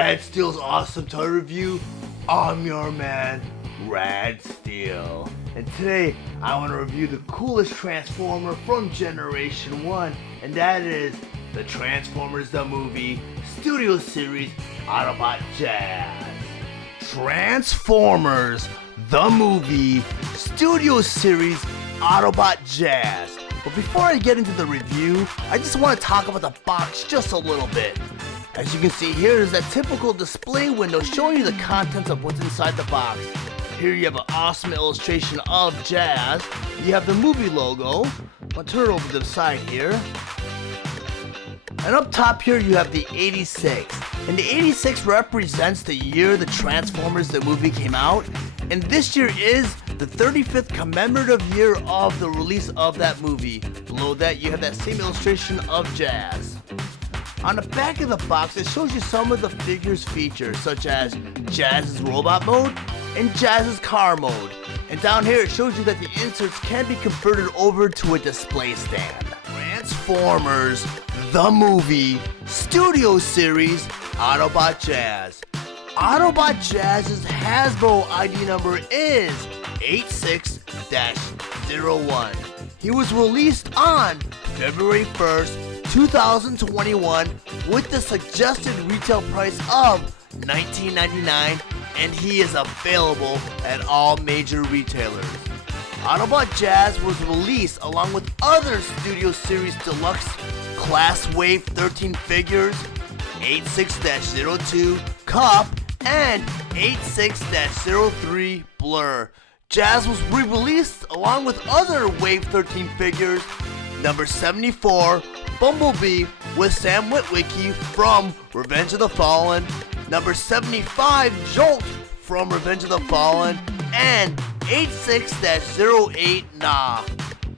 Rad Steel's Awesome Toy Review. I'm your man, Rad Steel. And today, I want to review the coolest Transformer from Generation 1, and that is the Transformers the Movie Studio Series Autobot Jazz. Transformers the Movie Studio Series Autobot Jazz. But before I get into the review, I just want to talk about the box just a little bit. As you can see here is that typical display window showing you the contents of what's inside the box. Here you have an awesome illustration of Jazz. You have the movie logo. I'll turn it over to the side here. And up top here you have the 86. And the 86 represents the year the Transformers the movie came out. And this year is the 35th commemorative year of the release of that movie. Below that you have that same illustration of Jazz. On the back of the box, it shows you some of the figures' features, such as Jazz's robot mode and Jazz's car mode. And down here, it shows you that the inserts can be converted over to a display stand. Transformers the Movie Studio Series Autobot Jazz. Autobot Jazz's Hasbro ID number is 86-01. He was released on February 1st, 2021 with the suggested retail price of $19.99, and he is available at all major retailers. Autobot Jazz was released along with other Studio Series Deluxe Class Wave 13 figures, 86-02 Cup, and 86-03 Blur. Jazz was re-released along with other Wave 13 figures, number 74 Bumblebee with Sam Witwicky from Revenge of the Fallen, number 75 Jolt from Revenge of the Fallen, and 86-08 Nah.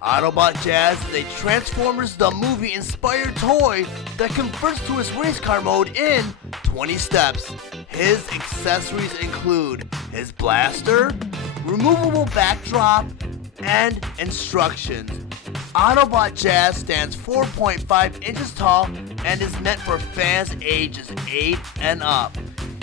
Autobot Jazz is a Transformers the Movie inspired toy that converts to his race car mode in 20 steps. His accessories include his blaster, removable backdrop, and instructions. Autobot Jazz stands 4.5 inches tall and is meant for fans ages 8 and up.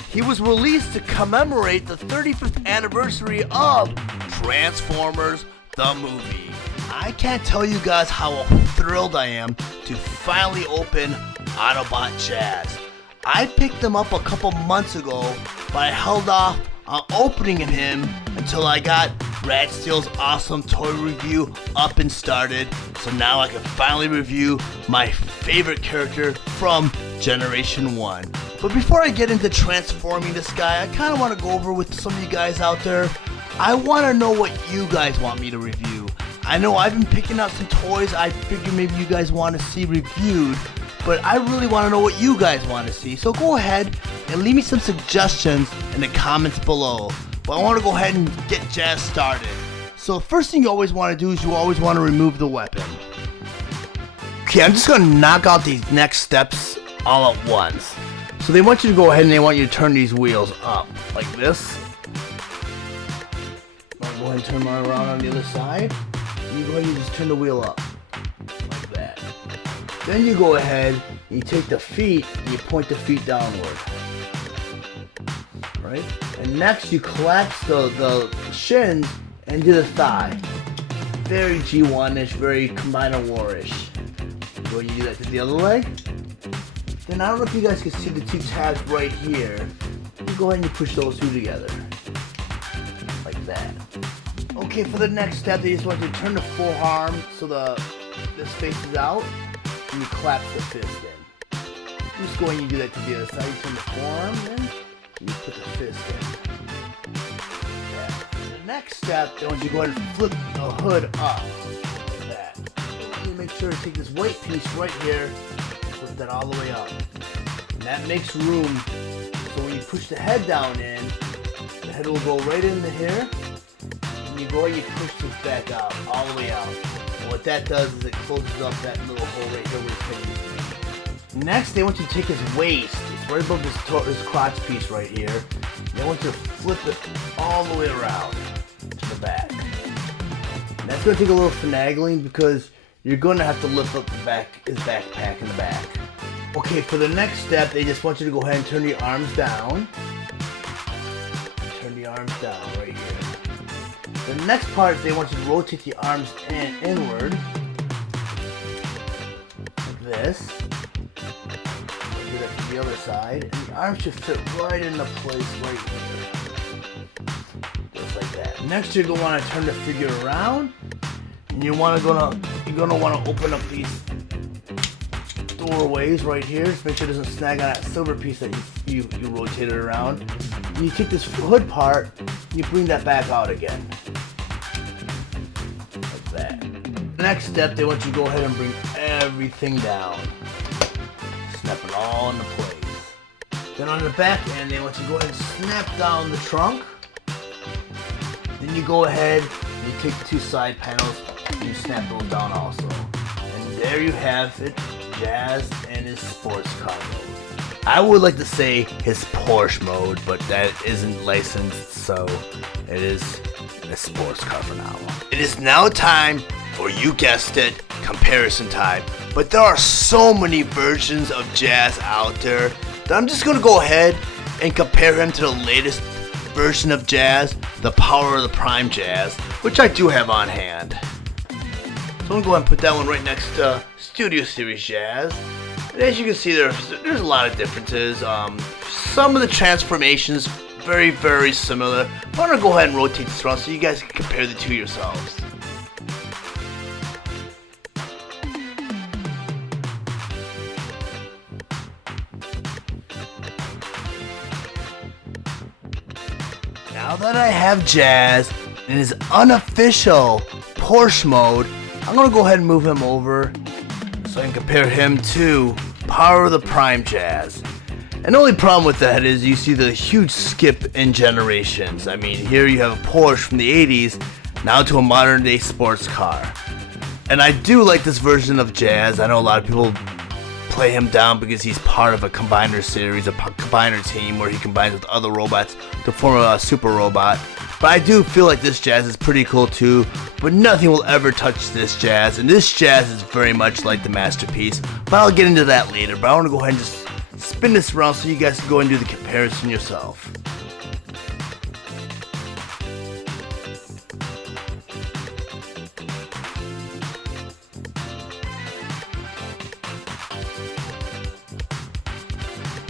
He was released to commemorate the 35th anniversary of Transformers the Movie. I can't tell you guys how thrilled I am to finally open Autobot Jazz. I picked them up a couple months ago, but I held off on opening him until I got Rad Steel's Awesome Toy Review up and started, so now I can finally review my favorite character from Generation 1. But before I get into transforming this guy, I kind of want to go over with some of you guys out there. I want to know what you guys want me to review. I know I've been picking out some toys I figure maybe you guys want to see reviewed, but I really want to know what you guys want to see. So go ahead and leave me some suggestions in the comments below. But I want to go ahead and get Jazz started. So the first thing you always want to do is you always want to remove the weapon. Okay, I'm just going to knock out these next steps all at once. So they want you to go ahead and they want you to turn these wheels up like this. I'll go ahead and turn mine around on the other side. You go ahead and just turn the wheel up like that. Then you go ahead and you take the feet and you point the feet downward. Right? And next you collapse the shins and do the thigh. Very G1-ish, very Combiner War-ish. Go ahead and you do that to the other leg. Then I don't know if you guys can see the two tabs right here. You go ahead and you push those two together. Like that. Okay, for the next step, they just want you to turn the forearm so this faces out, and you collapse the fist in. You just go ahead and you do that to the other side. You turn the forearm in, and you put the fist in. Yeah. The next step, they want you to go ahead and flip the hood up. Like that. You make sure to take this white piece right here, and flip that all the way up. And that makes room, so when you push the head down in, the head will go right into here. You go and you push this back out, all the way out. And what that does is it closes up that little hole right here where it's hitting. Next, they want you to take his waist. It's right above this crotch piece right here. They want you to flip it all the way around to the back. And that's going to take a little finagling because you're going to have to lift up his backpack in the back. Okay, for the next step, they just want you to go ahead and turn your arms down. Turn the arms down right here. The next part, they want you to rotate the arms inward. Like this. Do that to the other side. And the arms should fit right into place right here. Just like that. Next, you're gonna want to turn the figure around. And you're gonna want to open up these doorways right here. Just make sure it doesn't snag on that silver piece that you rotated around. And you take this hood part, and you bring that back out again. Like that. Next step, they want you to go ahead and bring everything down. Snap it all into place. Then on the back end, they want you to go ahead and snap down the trunk. Then you go ahead and you take the two side panels and you snap those down also. And there you have it. Jazz and his sports car mode. I would like to say his Porsche mode, but that isn't licensed, so it is a sports car for now. It is now time for, you guessed it, comparison time. But there are so many versions of Jazz out there that I'm just gonna go ahead and compare him to the latest version of Jazz, the Power of the Prime Jazz, which I do have on hand. So I'm going to go ahead and put that one right next to Studio Series Jazz. And as you can see, there's a lot of differences. Some of the transformations, very, very similar. But I'm going to go ahead and rotate this around so you guys can compare the two yourselves. Now that I have Jazz in his unofficial Porsche mode, I'm going to go ahead and move him over so I can compare him to Power of the Prime Jazz. And the only problem with that is you see the huge skip in generations. I mean, here you have a Porsche from the 80s, now to a modern day sports car. And I do like this version of Jazz. I know a lot of people play him down because he's part of a combiner series, a combiner team where he combines with other robots to form a super robot. But I do feel like this Jazz is pretty cool too, but nothing will ever touch this Jazz, and this Jazz is very much like the Masterpiece, but I'll get into that later. But I want to go ahead and just spin this around so you guys can go and do the comparison yourself.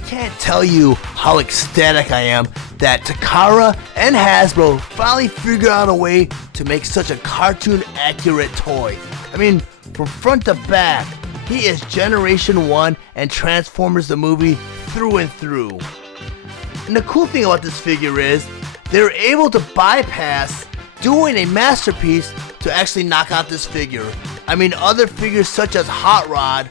Can't tell you how ecstatic I am that Takara and Hasbro finally figured out a way to make such a cartoon accurate toy. I mean, from front to back, he is Generation 1 and Transformers the movie through and through. And the cool thing about this figure is, they were able to bypass doing a Masterpiece to actually knock out this figure. I mean, other figures such as Hot Rod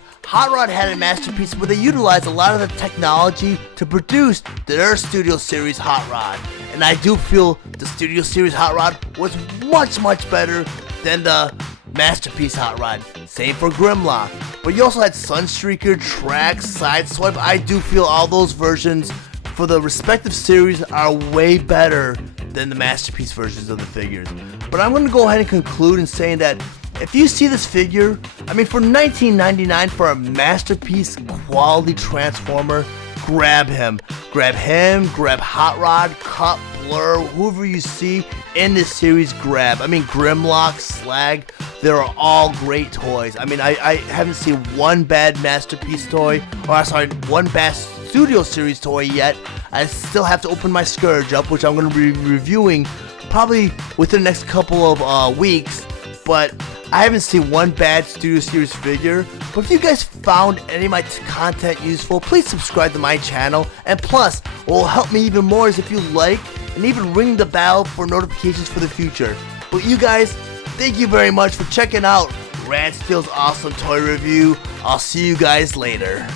had a Masterpiece where they utilized a lot of the technology to produce their Studio Series Hot Rod. And I do feel the Studio Series Hot Rod was much, much better than the Masterpiece Hot Rod. Same for Grimlock. But you also had Sunstreaker, Trax, Sideswipe. I do feel all those versions for the respective series are way better than the Masterpiece versions of the figures. But I'm going to go ahead and conclude in saying that if you see this figure, I mean, for $19.99 for a Masterpiece quality Transformer, grab him. Grab him, grab Hot Rod, Cut, Blur, whoever you see in this series, grab. I mean, Grimlock, Slag, they're all great toys. I mean, I haven't seen one bad Masterpiece toy, or sorry, one bad Studio Series toy yet. I still have to open my Scourge up, which I'm going to be reviewing probably within the next couple of weeks, but I haven't seen one bad Studio Series figure. But if you guys found any of my content useful, please subscribe to my channel. And plus, what will help me even more is if you like and even ring the bell for notifications for the future. But you guys, thank you very much for checking out Rad Steel's awesome toy review. I'll see you guys later.